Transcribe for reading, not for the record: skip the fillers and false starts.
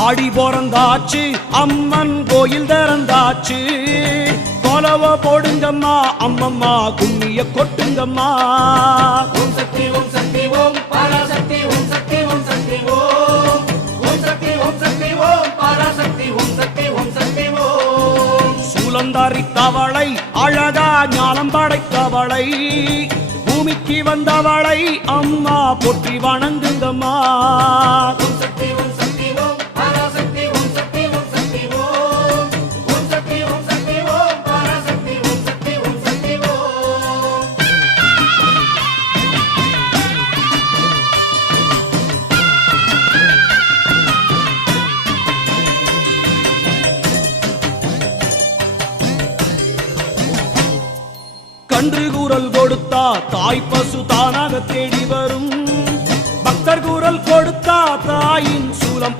ஆடி பிறந்தாச்சு அம்மன் கோயில் திறந்தாச்சு கொலவ போடுங்கம்மா அம்மம்மா கும்மிய கொட்டுங்கம்மா ஓம் சக்தி ஓம் சக்தி ஓம் பராசக்தி ஓம் சக்தி ஓம் சக்தி ஓம் ஓம் சக்தி ஓம் சக்தி ஓம் பராசக்தி ஓம் சக்தி ஓம் சக்தி ஓம் சூலந்தாரி தவளை அழகா ஞானம் படைத்தவளை பூமிக்கு வந்தவளை அம்மா போற்றி வணங்குங்கம்மா ஓம் சக்தி ஓம் சக்தி ஓம் பராசக்தி ஓம் சக்தி ஓம் சக்தி ஓம் ஓம் சக்தி ஓம் சக்தி ஓம் பராசக்தி ஓம் சக்தி ஓம் சக்தி ஓம் கன்று கூறல் கொடுத்தா தாய் பசு தானாக தேடி வரும் பக்தர் கூறல் கொடுத்தா தாயின் சூலம்